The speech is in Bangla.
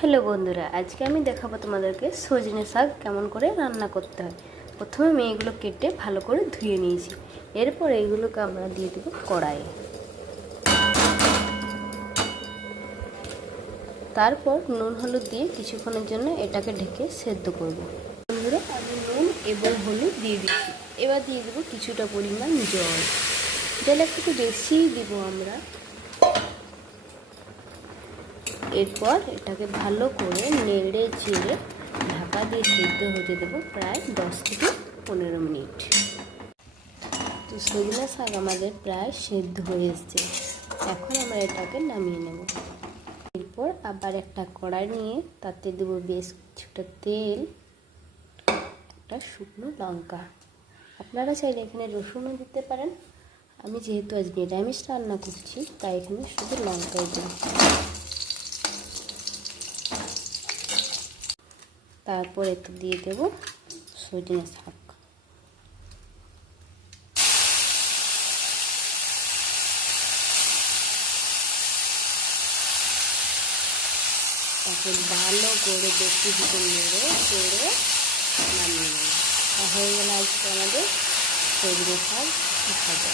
হ্যালো বন্ধুরা, আজকে আমি দেখাবো তোমাদেরকে সজনে শাক কেমন করে রান্না করতে হয়। প্রথমে আমি এগুলো কেটে ভালো করে ধুয়ে নিয়েছি। এরপর এগুলোকে আমরা দিয়ে দেবো কড়াইয়ে। তারপর নুন হলুদ দিয়ে কিছুক্ষণের জন্য এটাকে ঢেকে সেদ্ধ করব। বন্ধুরা, আমি নুন এবং হলুদ দিয়ে দিচ্ছি। এবার দিয়ে দেবো কিছুটা পরিমাণ জল। জল একটু বেশিই দিব আমরা। এরপর এটাকে ভালো করে নেড়ে চেড়ে ঢাকা দিয়ে সিদ্ধ হতে দেবো প্রায় 10 থেকে 15 মিনিট। তো সজনে শাক আমাদের প্রায় সেদ্ধ হয়ে এসছে। এখন আমরা এটাকে নামিয়ে নেব। এরপর আবার একটা কড়াই নিয়ে তাতে দেবো বেশ কিছুটা তেল, একটা শুকনো লঙ্কা। আপনারা চাইলে এখানে রসুনও দিতে পারেন। আমি যেহেতু আজ নিরামিষ রান্না করছি তাই এখানে শুধু লঙ্কাই দিই। তারপর একটু দিয়ে দেব সজনে শাক। তারপর ভালো করে বেশি দিকে নেড়ে চেড়ে নামিয়ে নেব। হয়ে গেল আজকে আমাদের সজনে শাক ভাজা।